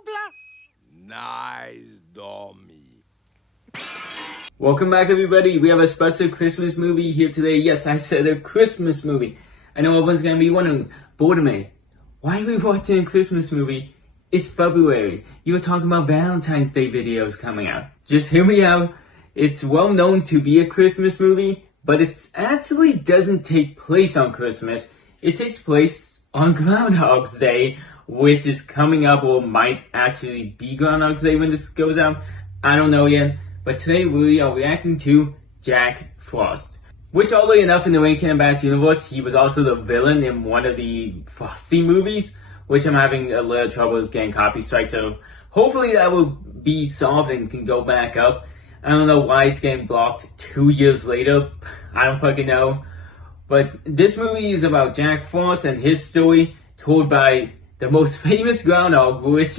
Kubla? Nice dummy. Welcome back, everybody. We have a special Christmas movie here today. Yes, I said a Christmas movie. I know everyone's gonna be wondering, BirdimeYT, why are we watching a Christmas movie? It's February. You were talking about Valentine's Day videos coming out. Just hear me out. It's well known to be a Christmas movie, but it actually doesn't take place on Christmas. It takes place on Groundhogs Day, which is coming up or might actually be Groundhogs Day when this goes out. I don't know yet. But today we are reacting to Jack Frost. Which, oddly enough, in the Rankin and Bass universe, he was also the villain in one of the Frosty movies, which I'm having a little trouble getting copy strike, so hopefully that will be solved and can go back up. I don't know why it's getting blocked 2 years later. I don't fucking know. But this movie is about Jack Frost and his story told by the most famous groundhog, which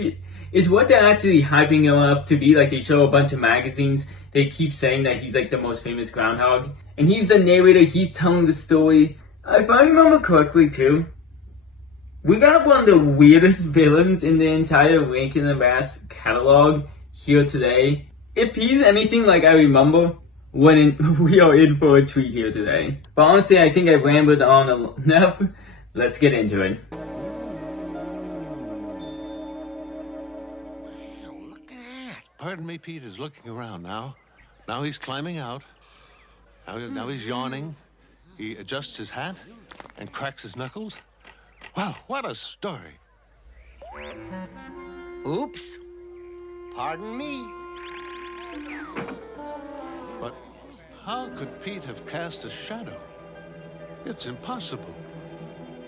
is what they're actually hyping him up to be. Like, they show a bunch of magazines. They keep saying that he's like the most famous groundhog. And he's the narrator. He's telling the story. If I remember correctly, too, we got one of the weirdest villains in the entire Rankin and Bass catalog here today. If he's anything like I remember, we are in for a treat here today. But honestly, I think I rambled on enough. Let's get into it. Pardon me, Pete is looking around now. Now he's climbing out. Now he's yawning. He adjusts his hat and cracks his knuckles. Wow, what a story. Oops. Pardon me. But how could Pete have cast a shadow? It's impossible.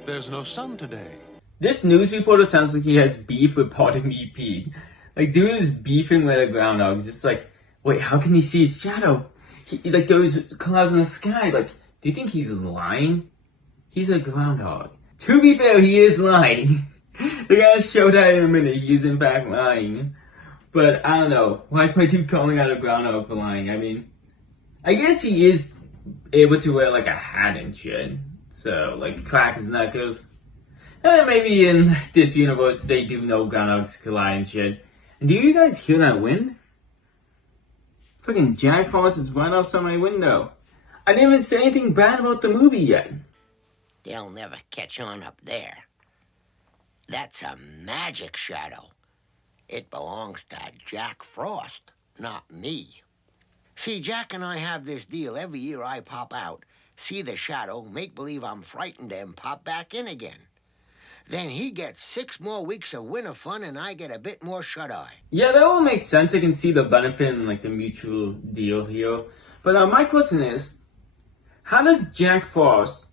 There's no sun today. This news reporter sounds like he has beef with BirdimeYT. Like, dude is beefing with a groundhog. It's just like, wait, how can he see his shadow? Like, those clouds in the sky. Like, do you think he's lying? He's a groundhog. To be fair, he is lying. They're gonna show that in a minute. He is in fact lying. But, I don't know. Why is my dude calling out a groundhog for lying? I mean, I guess he is able to wear, like, a hat and shit. So, like, crack his knuckles. Maybe in this universe, they do know groundhogs can lie and shit. Do you guys hear that wind? Fucking Jack Frost is right outside my window. I didn't even say anything bad about the movie yet. They'll never catch on up there. That's a magic shadow. It belongs to Jack Frost, not me. See, Jack and I have this deal. Every year I pop out, see the shadow, make believe I'm frightened, and pop back in again. Then he gets 6 more weeks of winter fun, and I get a bit more shut-eye. Yeah, that all makes sense. I can see the benefit and like the mutual deal here. But my question is, how does Jack Frost,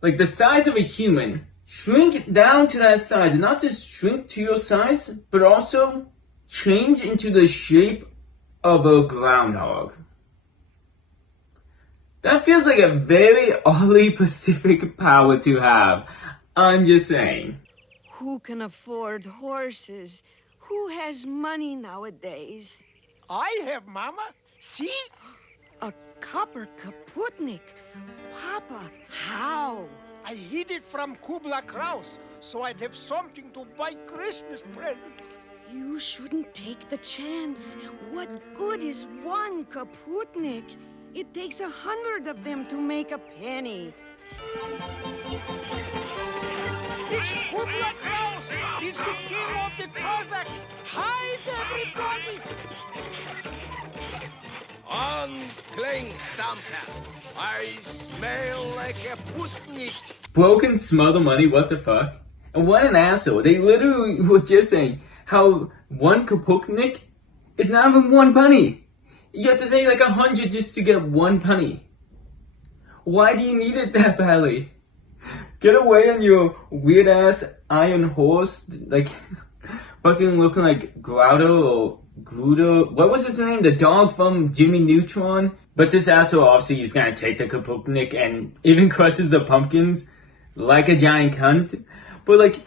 like the size of a human, shrink down to that size? And not just shrink to your size, but also change into the shape of a groundhog? That feels like a very oddly specific power to have. I'm just saying. Who can afford horses? Who has money nowadays? I have, Mama. See? A copper kaputnik. Papa, how? I hid it from Kubla Krauss, so I'd have something to buy Christmas presents. You shouldn't take the chance. What good is one kaputnik? It takes 100 of them to make a penny. It's Kubla Krauss! It's the king of the Cossacks! Hide, everybody! Uncling Stamper. I smell like a putnik. Bro can smell the money, what the fuck? And what an asshole. They literally were just saying how one kaputnik is not even 1 penny. You have to pay like 100 just to get 1 penny. Why do you need it that badly? Get away on your weird ass iron horse, like fucking looking like Grotto or Grudo. What was his name? The dog from Jimmy Neutron. But this asshole obviously is gonna take the kaputnik and even crushes the pumpkins like a giant cunt. But like,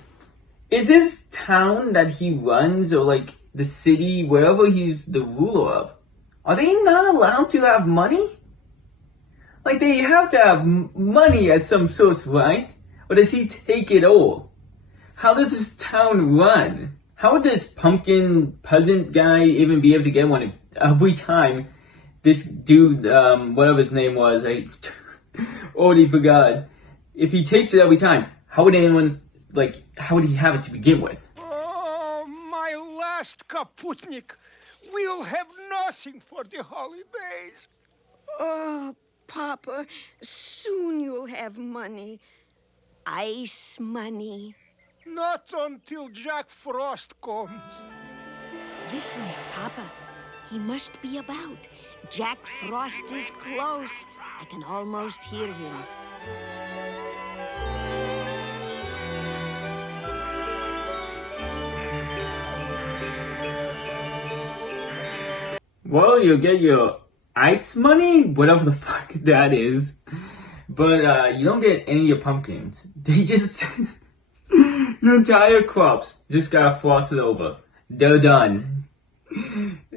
is this town that he runs or like the city, wherever he's the ruler of, are they not allowed to have money? Like, they have to have money at some sort, right? Or does he take it all? How does this town run? How would this pumpkin peasant guy even be able to get one every time this dude, whatever his name was, I already forgot. If he takes it every time, how would anyone, like, how would he have it to begin with? Oh, my last kaputnik. We'll have nothing for the holidays. Oh, Papa, soon you'll have money. Ice money. Not until Jack Frost comes. Listen, Papa. He must be about. Jack Frost is close. I can almost hear him. Well, you'll get your ice money, whatever the fuck that is. But you don't get any of your pumpkins. They just... your entire crops just got frosted over. They're done.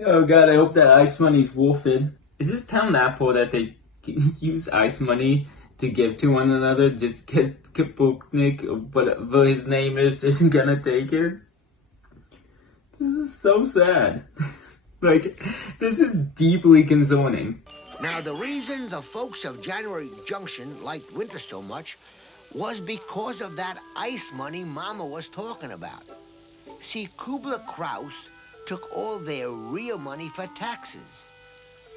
Oh god, I hope that ice money's worth it. Is this town apple that they use ice money to give to one another just because Kapuknik, or whatever his name is, isn't gonna take it? This is so sad. Like, this is deeply concerning. Now, the reason the folks of January Junction liked winter so much was because of that ice money Mama was talking about. See, Kubla Krauss took all their real money for taxes.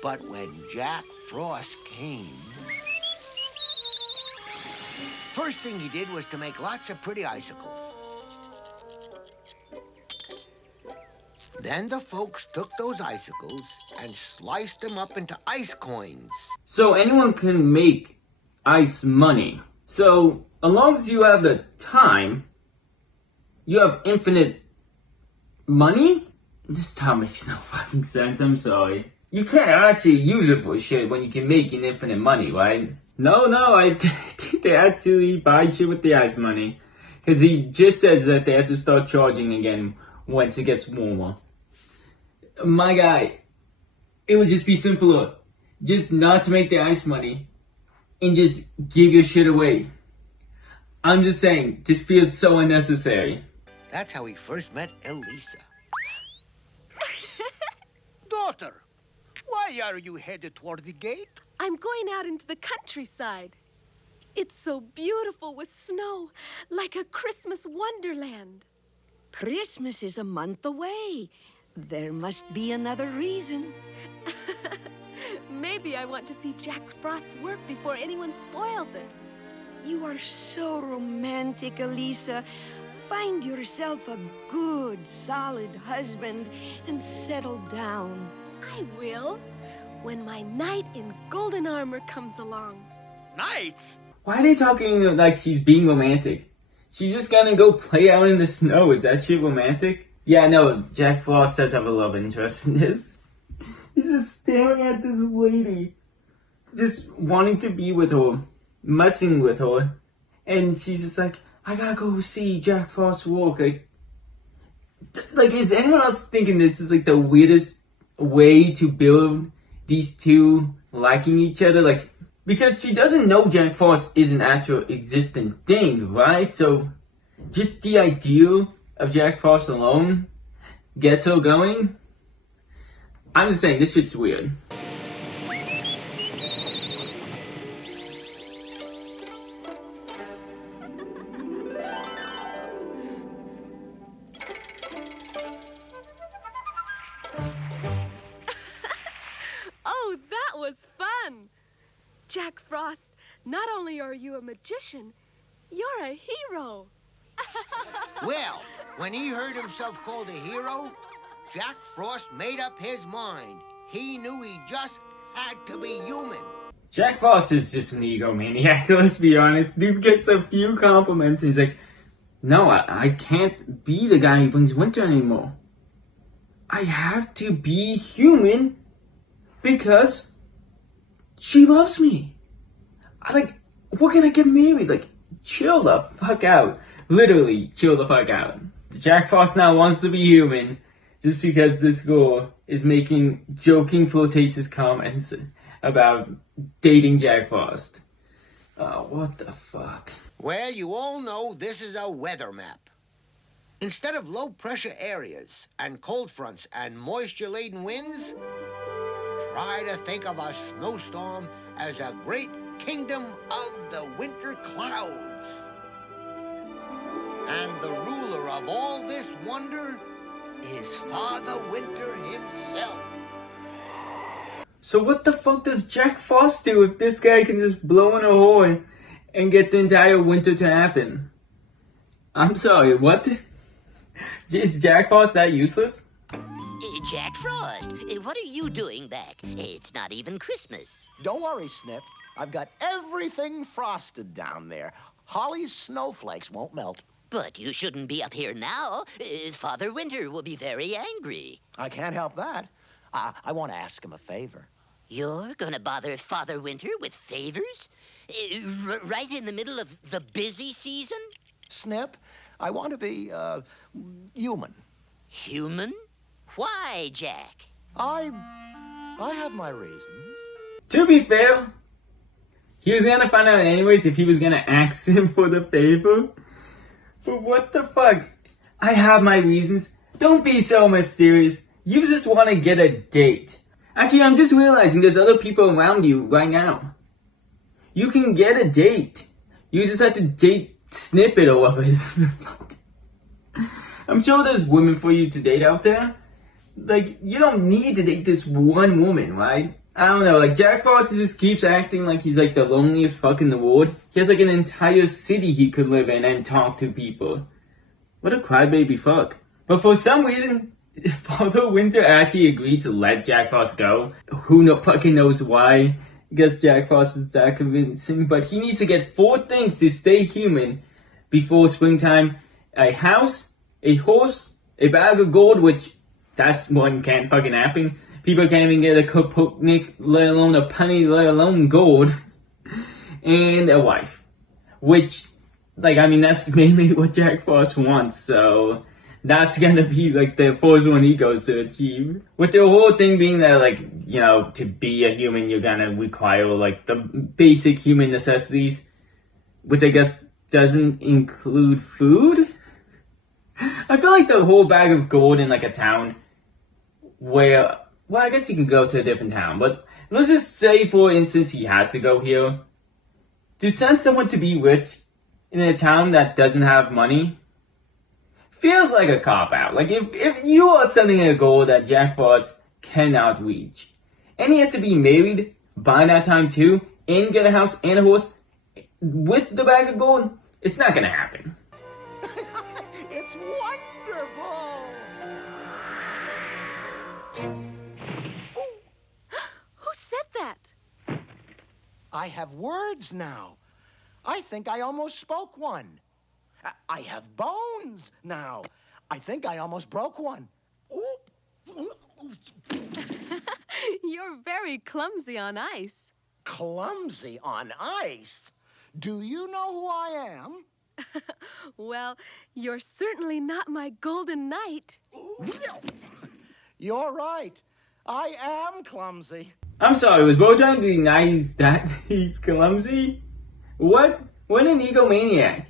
But when Jack Frost came, first thing he did was to make lots of pretty icicles. Then the folks took those icicles and sliced them up into ice coins. So anyone can make ice money. So as long as you have the time, you have infinite money? This town makes no fucking sense, I'm sorry. You can't actually use it for shit when you can make an infinite money, right? No, I think they actually buy shit with the ice money. Because he just says that they have to start charging again once it gets warmer. My guy, it would just be simpler. Just not to make the ice money and just give your shit away. I'm just saying, this feels so unnecessary. That's how he first met Elisa. Daughter, why are you headed toward the gate? I'm going out into the countryside. It's so beautiful with snow, like a Christmas wonderland. Christmas is a month away. There must be another reason. Maybe I want to see Jack Frost's work before anyone spoils it. You are so romantic, Elisa. Find yourself a good, solid husband and settle down. I will, when my knight in golden armor comes along. Knights? Why are they talking like she's being romantic? She's just gonna go play out in the snow. Is that shit romantic? Yeah, no, Jack Frost does have a love interest in this. He's just staring at this lady. Just wanting to be with her. Messing with her. And she's just like, I gotta go see Jack Frost's work. Like, is anyone else thinking this is like the weirdest way to build these two liking each other? Like, because she doesn't know Jack Frost is an actual existent thing, right? So, just the idea of Jack Frost alone gets her going. I'm just saying, this shit's weird. Oh, that was fun! Jack Frost, not only are you a magician, you're a hero. Well, when he heard himself called a hero, Jack Frost made up his mind. He knew he just had to be human. Jack Frost is just an egomaniac, let's be honest. Dude gets a few compliments and he's like, no, I can't be the guy who brings winter anymore. I have to be human because she loves me. We're gonna get married. Like, chill the fuck out. Literally, chill the fuck out. Jack Frost now wants to be human just because this girl is making joking, flirtatious comments about dating Jack Frost. Oh, what the fuck? Well, you all know this is a weather map. Instead of low-pressure areas and cold fronts and moisture-laden winds, try to think of a snowstorm as a great kingdom of the winter clouds. And the ruler of all this wonder is Father Winter himself. So what the fuck does Jack Frost do if this guy can just blow in a horn and get the entire winter to happen? I'm sorry, what? Is Jack Frost that useless? Jack Frost, what are you doing back? It's not even Christmas. Don't worry, Snip. I've got everything frosted down there. Holly's snowflakes won't melt. But you shouldn't be up here now. Father Winter will be very angry. I can't help that. I want to ask him a favor. You're gonna bother Father Winter with favors? Right in the middle of the busy season? Snip, I want to be, human. Human? Why, Jack? I have my reasons. To be fair, he was gonna find out anyways if he was gonna ask him for the favor. But what the fuck? I have my reasons. Don't be so mysterious. You just want to get a date. Actually, I'm just realizing there's other people around you right now. You can get a date. You just have to date Snippet or whatever his fuck. I'm sure there's women for you to date out there. Like, you don't need to date this one woman, right? I don't know, like, Jack Frost just keeps acting like he's, like, the loneliest fuck in the world. He has, like, an entire city he could live in and talk to people. What a crybaby fuck. But for some reason, Father Winter actually agrees to let Jack Frost go. Who fucking knows why? I guess Jack Frost is that convincing, but he needs to get 4 things to stay human before springtime. A house, a horse, a bag of gold, which that's one can't fucking happen. People can't even get a Kaputnik, let alone a penny, let alone gold. And a wife. Which, like, I mean, that's mainly what Jack Frost wants, so that's gonna be, like, the first one he goes to achieve. With the whole thing being that, like, you know, to be a human, you're gonna require, like, the basic human necessities. Which I guess doesn't include food? I feel like the whole bag of gold in, like, a town where, well, I guess you can go to a different town, but let's just say, for instance, he has to go here. To send someone to be rich in a town that doesn't have money feels like a cop-out. Like, if you are sending a goal that Jack Frost cannot reach, and he has to be married by that time too, and get a house and a horse with the bag of gold, it's not gonna happen. It's wonderful! Who said that? I have words now. I think I almost spoke one. I have bones now. I think I almost broke one. You're very clumsy on ice. Clumsy on ice? Do you know who I am? Well, you're certainly not my golden knight. You're right. I am clumsy. I'm sorry, was Bo trying to deny that he's clumsy? What? What an egomaniac.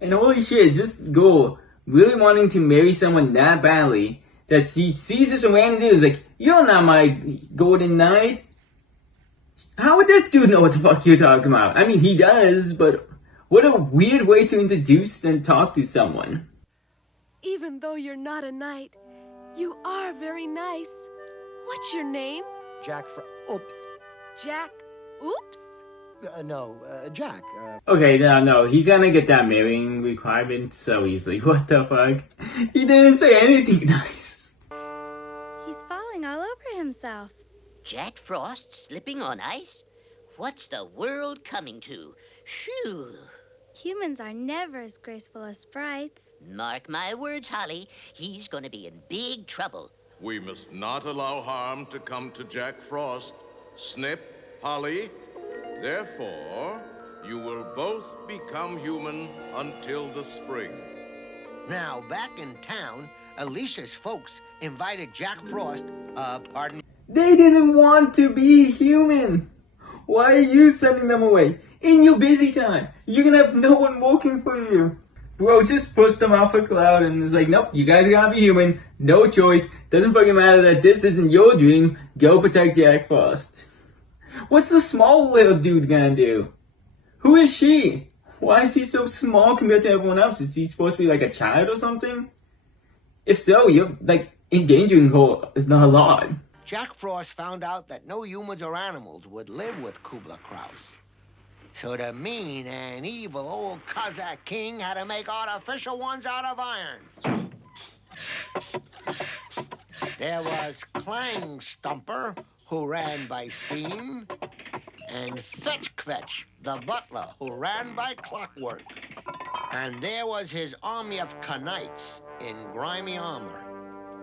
And holy shit, this girl really wanting to marry someone that badly that she sees this random dude is like, you're not my golden knight. How would this dude know what the fuck you're talking about? I mean, he does, but what a weird way to introduce and talk to someone. Even though you're not a knight, you are very nice. What's your name? Oops. Jack Oops? Jack. Okay, no, he's gonna get that marrying requirement so easily. What the fuck? He didn't say anything nice. He's falling all over himself. Jack Frost slipping on ice? What's the world coming to? Phew. Humans are never as graceful as sprites. Mark my words, Holly. He's gonna be in big trouble. We must not allow harm to come to Jack Frost. Snip, Holly. Therefore, you will both become human until the spring. Now, back in town, Alicia's folks invited Jack Frost, pardon. They didn't want to be human. Why are you sending them away? In your busy time, you're gonna have no one working for you. Bro just pushed them off a cloud and is like, nope, you guys gotta be human. No choice. Doesn't fucking matter that this isn't your dream. Go protect Jack Frost. What's the small little dude gonna do? Who is she? Why is he so small compared to everyone else? Is he supposed to be like a child or something? If so, you're like endangering her a lot. Jack Frost found out that no humans or animals would live with Kubla Krauss. So the mean and evil old Kazakh king had to make artificial ones out of iron. There was Clang Stumper, who ran by steam, and Fetch Quetch, the butler, who ran by clockwork. And there was his army of Knights in grimy armor.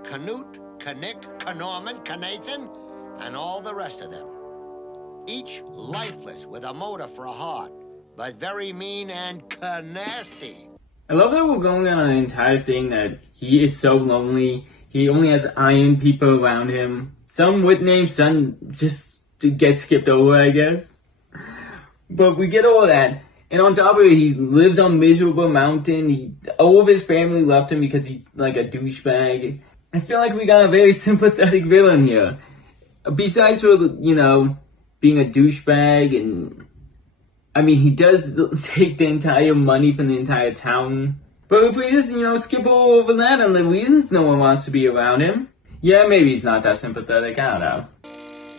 Canute, Kanick, Kanorman, Kanathan, and all the rest of them. Each lifeless with a motor for a heart, but very mean and nasty. I love that we're going on an entire thing that he is so lonely. He only has iron people around him. Some with names, some just to get skipped over, I guess. But we get all that. And on top of it, he lives on Miserable Mountain. All of his family left him because he's like a douchebag. I feel like we got a very sympathetic villain here. Besides for, you know, being a douchebag, and I mean, he does take the entire money from the entire town. But if we just, you know, skip all over that and the reasons no one wants to be around him, yeah, maybe he's not that sympathetic, I don't know.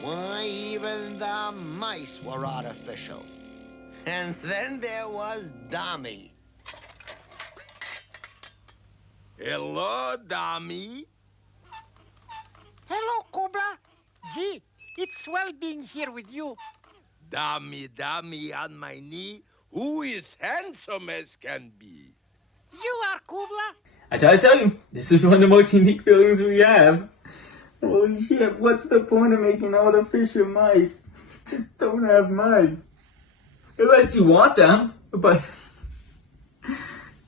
Why, even the mice were artificial. And then there was Dami. Hello, Dami. Hello, Kubla. Gee, it's swell being here with you. Dami, on my knee. Who is handsome as can be? You are, Kubla. I try to tell you, this is one of the most unique feelings we have. Holy shit, what's the point of making artificial mice? Just don't have mice. Unless you want them, but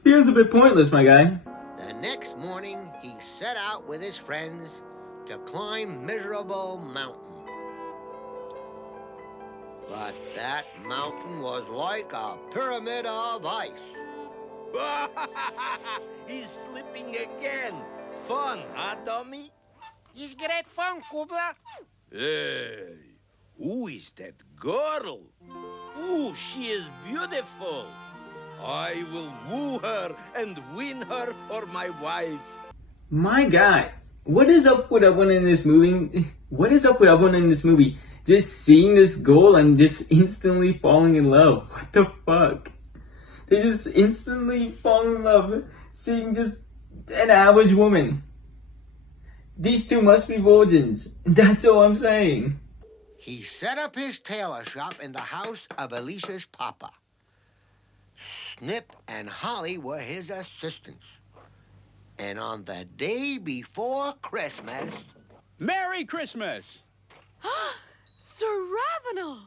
feels a bit pointless, my guy. The next morning, he set out with his friends to climb Miserable Mountain. But that mountain was like a pyramid of ice. He's slipping again. Fun, huh, Dummy? It's great fun, Kubla. Hey, who is that girl? Ooh, she is beautiful. I will woo her and win her for my wife. My God, what is up with everyone in this movie? What is up with everyone in this movie? Just seeing this girl and just instantly falling in love. What the fuck? They just instantly fall in love seeing just an average woman. These two must be virgins. That's all I'm saying. He set up his tailor shop in the house of Alicia's papa. Snip and Holly were his assistants. And on the day before Christmas... Merry Christmas! Sir Ravenel!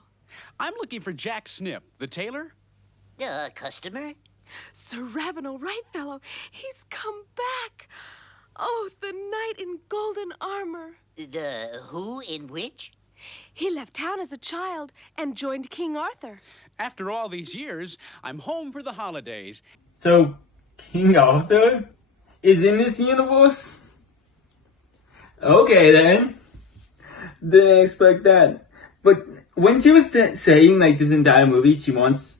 I'm looking for Jack Snip, the tailor. Customer? Sir Ravenel, right, fellow? He's come back. Oh, the knight in golden armor. The who in which? He left town as a child and joined King Arthur. After all these years, I'm home for the holidays. So, King Arthur is in this universe? Okay, then. Didn't expect that. But when she was saying, like, this entire movie, she wants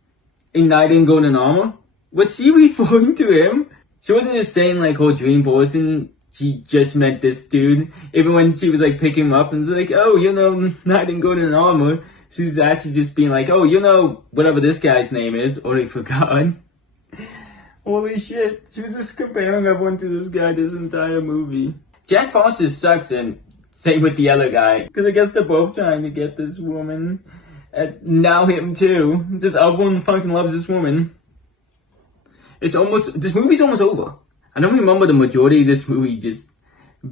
a knight in golden armor, was she referring to him? She wasn't just saying, like, her dream person. She just meant this dude. Even when she was, like, picking him up and was like, oh, you know, knight in golden armor, she was actually just being like, oh, you know, whatever this guy's name is. Or I forgot. Holy shit. She was just comparing everyone to this guy this entire movie. Jack Frost just sucks, and same with the other guy. Because I guess they're both trying to get this woman. And now him too. Just everyone fucking loves this woman. It's almost, this movie's almost over. I don't remember the majority of this movie just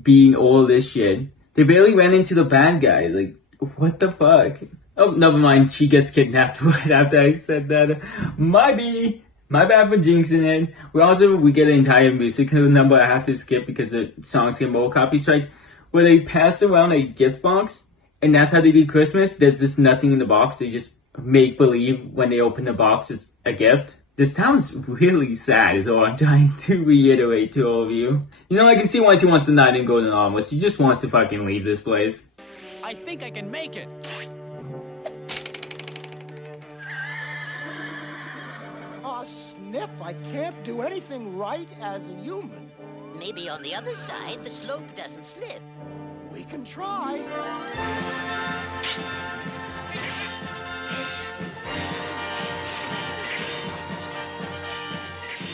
being all this shit. They barely ran into the bad guy. Like, what the fuck? Oh, never mind. She gets kidnapped right after I said that. My bad for jinxing it. We get an entire music number I have to skip because the songs get more copy strike. Where they pass around a gift box. And that's how they do Christmas. There's just nothing in the box. They just make believe when they open the box it's a gift. This sounds really sad is all I'm trying to reiterate to all of you. You know, I can see why she wants the knight in golden armor. She just wants to fucking leave this place. I think I can make it. Aw, Snip, I can't do anything right as a human. Maybe on the other side, the slope doesn't slip. We can try.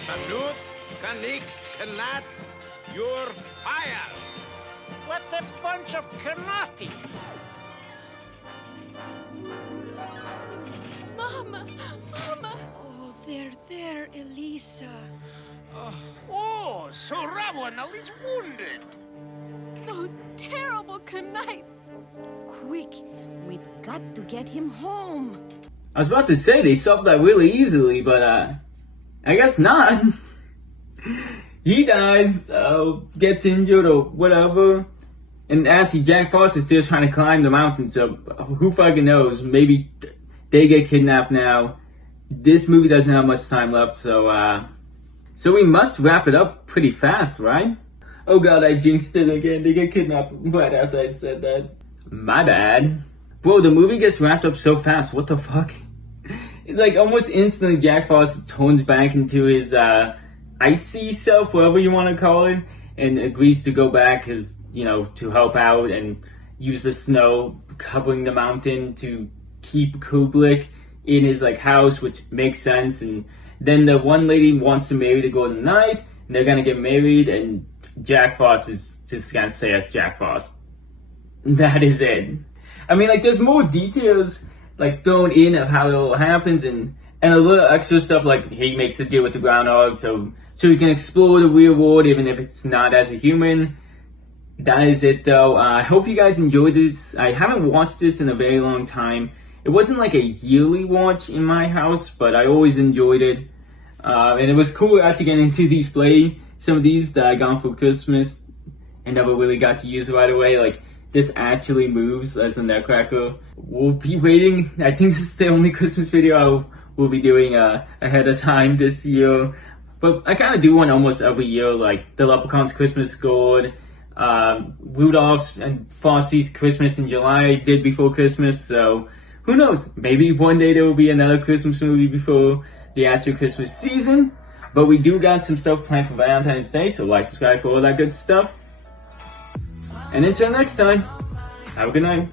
Kanut, kanik, kanat, you're fired. What a bunch of canoties. Mama! Mama! Oh, there, Elisa. Oh, so Rawanal is wounded. Those terrible Knights! Quick, we've got to get him home. I was about to say they solved that really easily, but I guess not. He dies, gets injured or whatever. And actually Jack Frost is still trying to climb the mountain, so who fucking knows? Maybe they get kidnapped now. This movie doesn't have much time left, so we must wrap it up pretty fast, right? Oh god, I jinxed it again. They get kidnapped right after I said that. My bad. Bro, the movie gets wrapped up so fast, what the fuck? It's like almost instantly Jack Frost turns back into his icy self, whatever you want to call it, and agrees to go back because, you know, to help out and use the snow covering the mountain to keep Kubla in his like house, which makes sense. And then the one lady wants to marry the Golden Knight, and they're gonna get married, and Jack Frost is just gonna say as Jack Frost. That is it. I mean, like, there's more details like thrown in of how it all happens, and a little extra stuff like he makes a deal with the Groundhogs so he can explore the real world even if it's not as a human. That is it though. I hope you guys enjoyed this. I haven't watched this in a very long time. It wasn't like a yearly watch in my house, but I always enjoyed it. And it was cool actually getting to display some of these that I got for Christmas and never really got to use right away. Like, this actually moves as a Nutcracker. We'll be waiting. I think this is the only Christmas video we'll be doing ahead of time this year. But I kind of do one almost every year, like the Leprechaun's Christmas Gourd, Rudolph's and Frosty's Christmas in July I did before Christmas. So who knows? Maybe one day there will be another Christmas movie before the actual Christmas season. But we do got some stuff planned for Valentine's Day, so like, subscribe for all that good stuff. And until next time, have a good night.